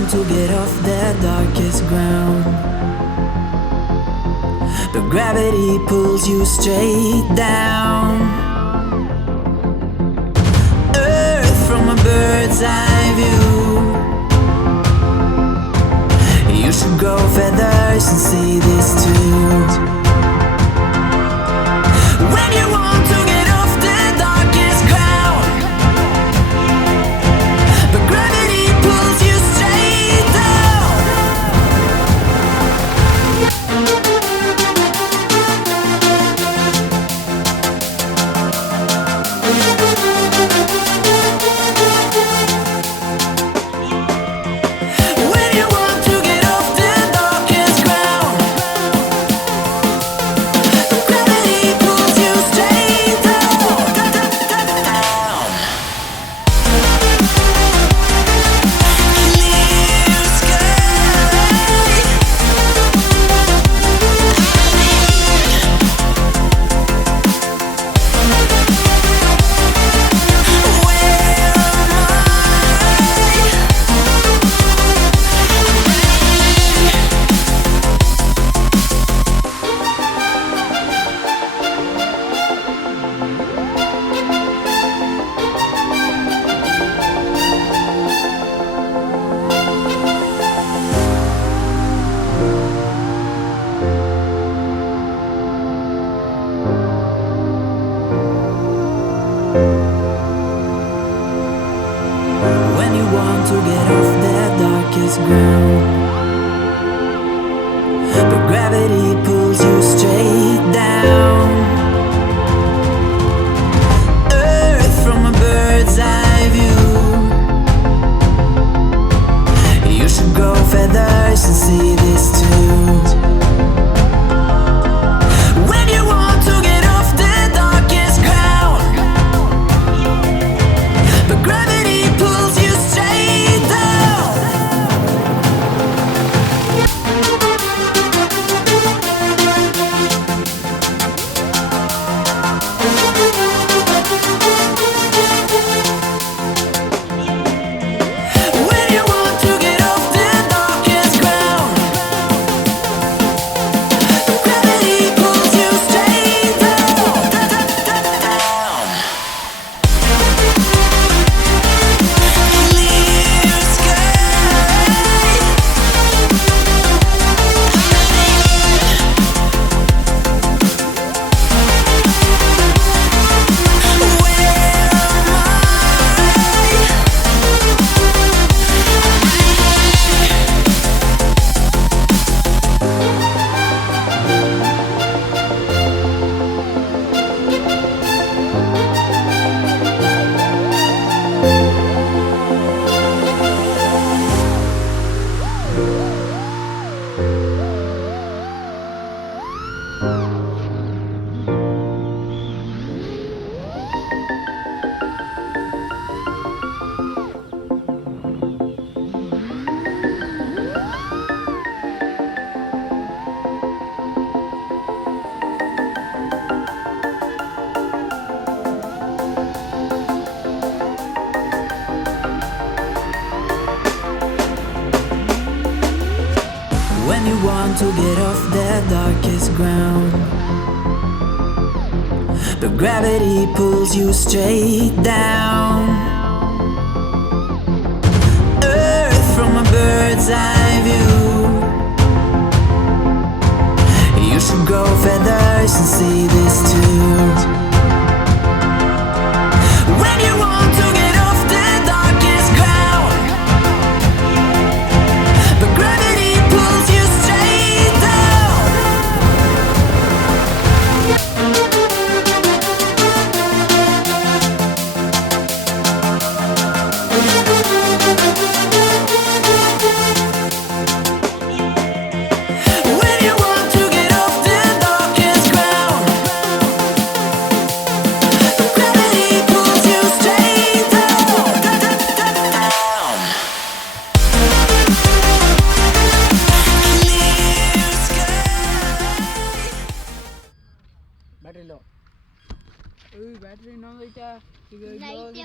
want to get off the darkest ground, but gravity pulls you straight down. Earth from a bird's eye view. You should grow feathers and see this too. When you want to get off the darkest ground, but gravity pulls you straight down. When you want to get off the darkest ground, but gravity pulls you straight down. Clear sky. Where am I? When you want to get off the darkest ground, but gravity pulls you straight down. Earth from a bird's eye view. You should grow feathers and see this too. When you want to get off the darkest ground, but gravity pulls you straight down. When you want to get off the darkest ground, but gravity pulls you straight down. Clear sky. Where am I? When you want to get off the darkest ground, but gravity pulls you straight down. Earth from a bird's eye view. You should grow feathers and see this too. When you want to get off the darkest ground, but gravity pulls you straight down. When you want to get off the darkest ground, but gravity pulls you straight down. Clear sky. Battery লো ওই battery না ওইটা Light